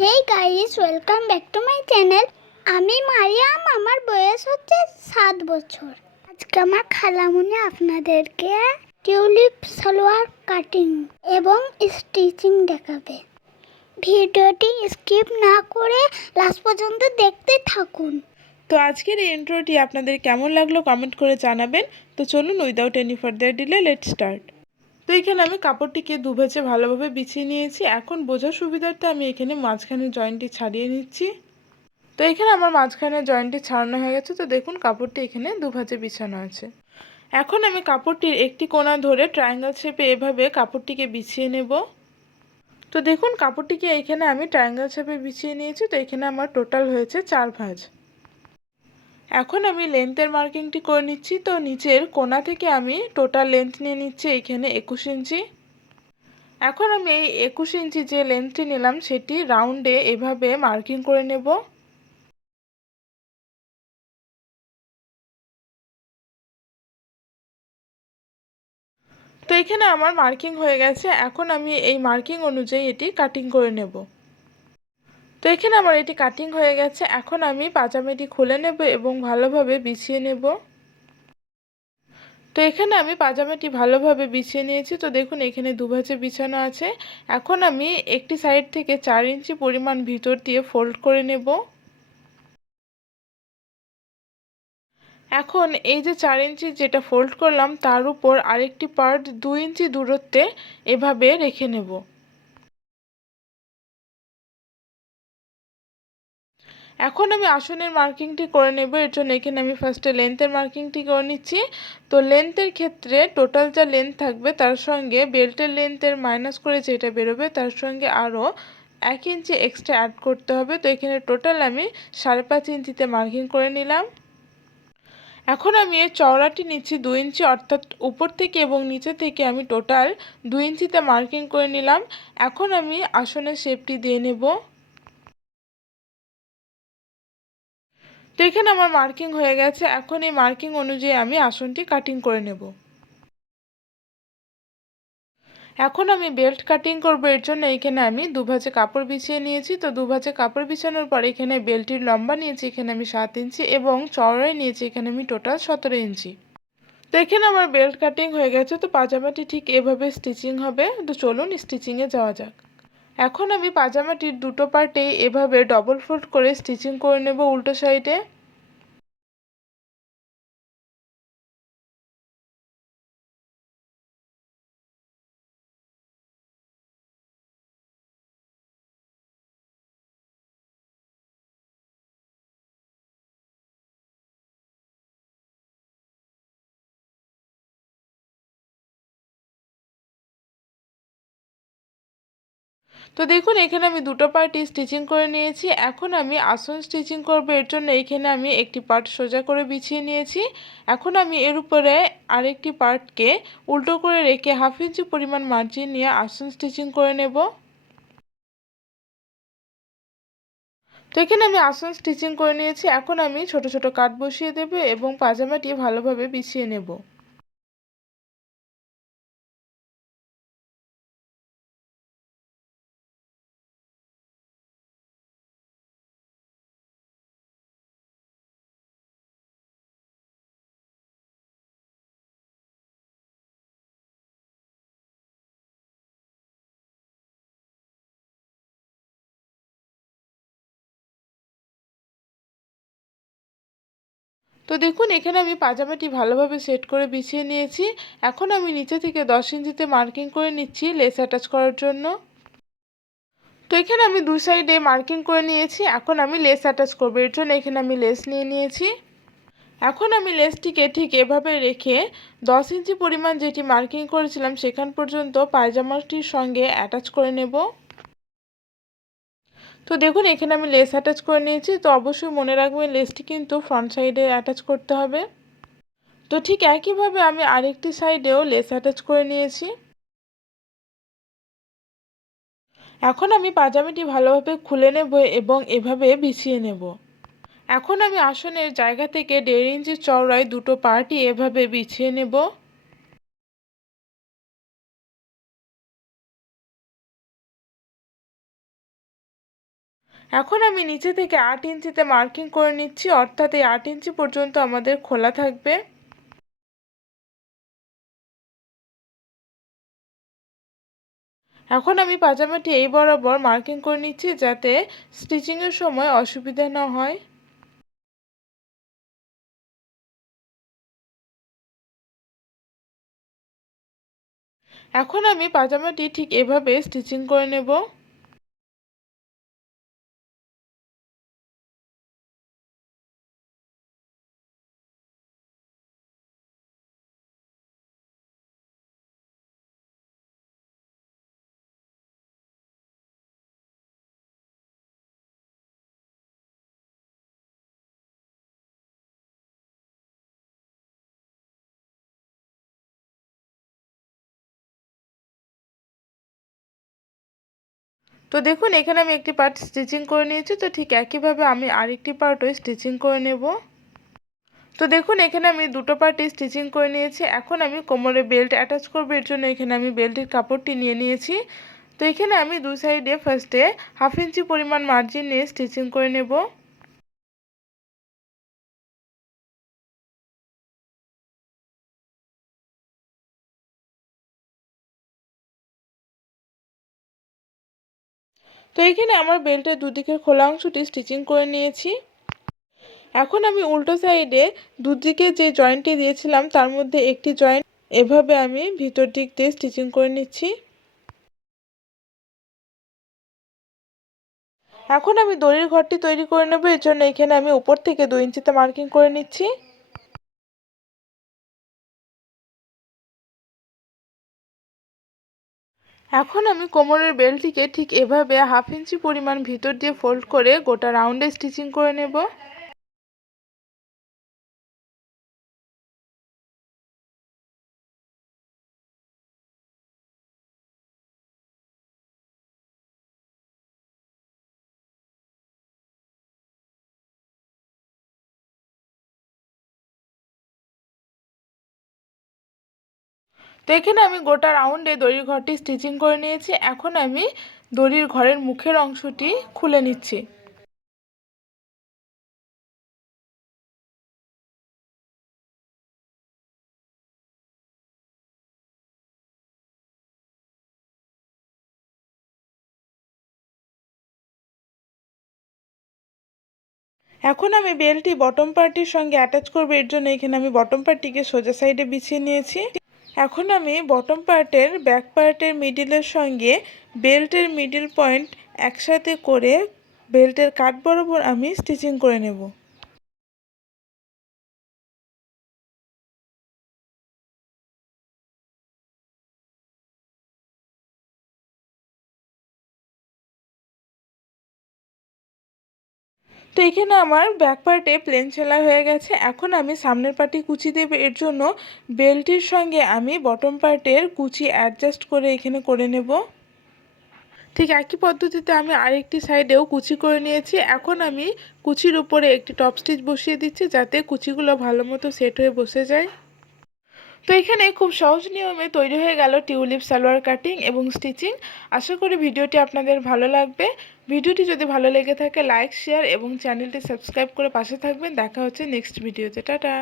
Hey guys, welcome back to my channel. আমি মারিয়াম, আমার বয়স হচ্ছে 7 বছর। আজকে আমার খালামুনি আপনাদেরকে টিউলিপ সালোয়ার কাটিং এবং স্টিচিং দেখাবে। ভিডিওটি স্কিপ না করে লাস্ট পর্যন্ত দেখতে থাকুন। তো আজকের এই ইন্ট্রোটি আপনাদের কেমন লাগলো কমেন্ট করে জানাবেন। তো চলুন without any further delay let start. তো এখানে আমি কাপড়টিকে দুভাজে ভালোভাবে বিছিয়ে নিয়েছি। এখন বোঝার সুবিধার্থে আমি এখানে মাঝখানে জয়েন্টটি ছাড়িয়ে নিচ্ছি। তো এখানে আমার মাঝখানে জয়েন্টটি ছাড়ানো হয়ে গেছে। তো দেখুন কাপড়টি এখানে দুভাজে বিছানো আছে। এখন আমি কাপড়টির একটি কোণা ধরে ট্রায়াঙ্গেল শেপে এভাবে কাপড়টিকে বিছিয়ে নেব। তো দেখুন কাপড়টিকে এখানে আমি ট্রায়াঙ্গেল শেপে বিছিয়ে নিয়েছি। তো এখানে আমার টোটাল হয়েছে 4 ভাঁজ। এখন আমি লেন্থের মার্কিংটি করে নিচ্ছি। তো নিচের কোণা থেকে আমি টোটাল লেন্থ নিয়ে নিচ্ছি এখানে 21 ইঞ্চি। এখন আমি এই 21 ইঞ্চি যে লেন্থটি নিলাম সেটি রাউন্ডে এভাবে মার্কিং করে নেব। তো এখানে আমার মার্কিং হয়ে গেছে। এখন আমি এই মার্কিং অনুযায়ী এটি কাটিং করে নেব। তো এখানে আমার এটি কাটিং হয়ে গেছে। এখন আমি পাজামাটি খুলে নেব এবং ভালোভাবে বিছিয়ে নেব। তো এখানে আমি পাজামাটি ভালোভাবে বিছিয়ে নিয়েছি। তো দেখুন এখানে দুভাজে বিছানো আছে। এখন আমি একটি সাইড থেকে 4 ইঞ্চি পরিমাণ ভিতর দিয়ে ফোল্ড করে নেব। এখন এই যে 4 ইঞ্চি যেটা ফোল্ড করলাম তার উপর আরেকটি পার্ট 2 ইঞ্চি দূরত্বে এভাবে রেখে নেব। এখন আমি আসনের মার্কিংটি করে নেব। এর জন্য এখানে আমি ফার্স্টে লেন্থের মার্কিংটি করে নিচ্ছি। তো লেন্থের ক্ষেত্রে টোটাল যা লেন্থ থাকবে তার সঙ্গে বেল্টের লেন্থের মাইনাস করে যেটা বেরোবে তার সঙ্গে আরও 1 ইঞ্চি এক্সট্রা অ্যাড করতে হবে। তো এখানে টোটাল আমি 5.5 ইঞ্চিতে মার্কিং করে নিলাম। এখন আমি এর চওড়াটি নিচ্ছি 2 ইঞ্চি, অর্থাৎ উপর থেকে এবং নিচে থেকে আমি টোটাল 2 ইঞ্চিতে মার্কিং করে নিলাম। এখন আমি আসনের শেপটি দিয়ে নেব। তো এখানে আমার মার্কিং হয়ে গেছে। এখন এই মার্কিং অনুযায়ী আমি আসনটি কাটিং করে নেব। এখন আমি বেল্ট কাটিং করব। এর জন্য এখানে আমি দুভাজে কাপড় বিছিয়ে নিয়েছি। তো দুভাজে কাপড় বিছানোর পর এখানে বেল্টটির লম্বা নিয়েছি এখানে আমি 7 ইঞ্চি এবং চওড়াই নিয়েছি এখানে আমি টোটাল 17 ইঞ্চি। তো এখানে আমার বেল্ট কাটিং হয়ে গেছে। তো পাজামাটি ঠিক এভাবে স্টিচিং হবে। তো চলুন স্টিচিংয়ে যাওয়া যাক। এখন আমি পাজামাটির দুটো পার্টে এভাবে ডবল ফোল্ড করে স্টিচিং করে নেব উল্টো সাইডে। তো দেখুন এখানে আমি দুটো পার্টই স্টিচিং করে নিয়েছি। এখন আমি আসন স্টিচিং করব। এর জন্য এখানে আমি একটি পার্ট সোজা করে বিছিয়ে নিয়েছি। এখন আমি এর উপরে আরেকটি পার্টকে উল্টো করে রেখে 1/2 ইঞ্চি পরিমাণ মার্জিন নিয়ে আসন স্টিচিং করে নেব। তো এখানে আমি আসন স্টিচিং করে নিয়েছি। এখন আমি ছোট ছোট কাট বসিয়ে দেব এবং পাজামাটি ভালোভাবে বিছিয়ে নেব। তো দেখুন এখানে আমি পাজামাটি ভালোভাবে সেট করে বিছিয়ে নিয়েছি। এখন আমি নিচে থেকে 10 ইঞ্চিতে মার্কিং করে নিচ্ছি লেস অ্যাটাচ করার জন্য। তো এখানে আমি দুই সাইডে মার্কিং করে নিয়েছি। এখন আমি লেস অ্যাটাচ করব। এর জন্য এখানে আমি লেস নিয়ে নিয়েছি। এখন আমি লেসটিকে ঠিক এভাবে রেখে 10 ইঞ্চি পরিমাণ যেটি মার্কিং করেছিলাম সেখান পর্যন্ত পায়জামাটির সঙ্গে অ্যাটাচ করে নেব। তো দেখুন এখানে আমি লেস অ্যাটাচ করে নিয়েছি। তো অবশ্যই মনে রাখবেন লেসটি কিন্তু ফ্রন্ট সাইডে অ্যাটাচ করতে হবে। তো ঠিক একইভাবে আমি আরেকটি সাইডেও লেস অ্যাটাচ করে নিয়েছি। এখন আমি পাজামাটি ভালোভাবে খুলে নেব এবং এভাবে বিছিয়ে নেব। এখন আমি আসনের জায়গা থেকে 1.5 ইঞ্চি চওড়ায় দুটো পার্টই এভাবে বিছিয়ে নেব। এখন আমি নিচে থেকে 8 ইঞ্চিতে মার্কিং করে নিচ্ছি, অর্থাৎ এই 8 ইঞ্চি পর্যন্ত আমাদের খোলা থাকবে। এখন আমি পাজামাটি এই বরাবর মার্কিং করে নিচ্ছি যাতে স্টিচিংয়ের সময় অসুবিধা না হয়। এখন আমি পাজামাটি ঠিক এভাবে স্টিচিং করে নেব। তো দেখুন এখানে আমি একটি পার্ট স্টিচিং করে নিয়েছি, তো ঠিক একইভাবে আমি আরেকটি পার্টও স্টিচিং করে নেব। তো দেখুন এখানে আমি দুটো পার্টই স্টিচিং করে নিয়েছি। এখন আমি কোমরে বেল্ট অ্যাটাচ করব, এর জন্য এখানে আমি বেল্টের কাপড়টি নিয়ে নিয়েছি। তো এখানে আমি দুই সাইডে ফার্স্টে 1/2 ইঞ্চি পরিমাণ মার্জিন নিয়ে স্টিচিং করে নেব। তো এখানে আমার বেল্টের দুদিকের খোলা অংশটি স্টিচিং করে নিয়েছি। এখন আমি উল্টো সাইডে দুদিকে যে জয়েন্টটি দিয়েছিলাম তার মধ্যে একটি জয়েন্ট এভাবে আমি ভিতর দিক দিয়ে স্টিচিং করে নিচ্ছি। এখন আমি দড়ির ঘরটি তৈরি করে নেব, এর জন্য এখানে আমি উপর থেকে 2 ইঞ্চিতে মার্কিং করে নিচ্ছি। এখন আমি কোমরের বেল্টটিকে ঠিক এভাবে 1/2 ইঞ্চি পরিমাণ ভিতর দিয়ে ফোল্ড করে গোটা রাউন্ডে স্টিচিং করে নেব। তো এখানে আমি গোটা রাউন্ডে দড়ির ঘরটি স্টিচিং করে নিয়েছি। এখন আমি দড়ির ঘরের মুখের অংশটি খুলে নিচ্ছি। এখন আমি বেল্টটি বটম পার্টির সঙ্গে অ্যাটাচ করব, এর জন্য এখানে আমি বটম পার্টটিকে সোজা সাইডে বিছিয়ে নিয়েছি। এখন আমি বটম পার্টের ব্যাক পার্টের মিডিলের সঙ্গে বেল্টের মিডিল পয়েন্ট একসাথে করে বেল্টের কাট বরাবর আমি স্টিচিং করে নেব। তো এখানে আমার ব্যাক পার্টে প্লেন সেলাই হয়ে গেছে। এখন আমি সামনের পার্টে কুচি দেব, এর জন্য বেল্টের সঙ্গে আমি বটম পার্টের কুচি অ্যাডজাস্ট করে এখানে করে নেব। ঠিক একই পদ্ধতিতে আমি আরেকটি সাইডেও কুচি করে নিয়েছি। এখন আমি কুচির উপরে একটি টপ স্টিচ বসিয়ে দিচ্ছি যাতে কুচিগুলো ভালো মতো সেট হয়ে বসে যায়। তো এখানে খুব সহজ নিয়মে তৈরি হয়ে গেল টিউলিপ সালোয়ার কাটিং এবং স্টিচিং। আশা করি ভিডিওটি আপনাদের ভালো লাগবে। ভিডিওটি যদি ভালো লেগে থাকে লাইক, শেয়ার এবং চ্যানেলটি সাবস্ক্রাইব করে পাশে থাকবেন। দেখা হচ্ছে নেক্সট ভিডিওতে। টাটা।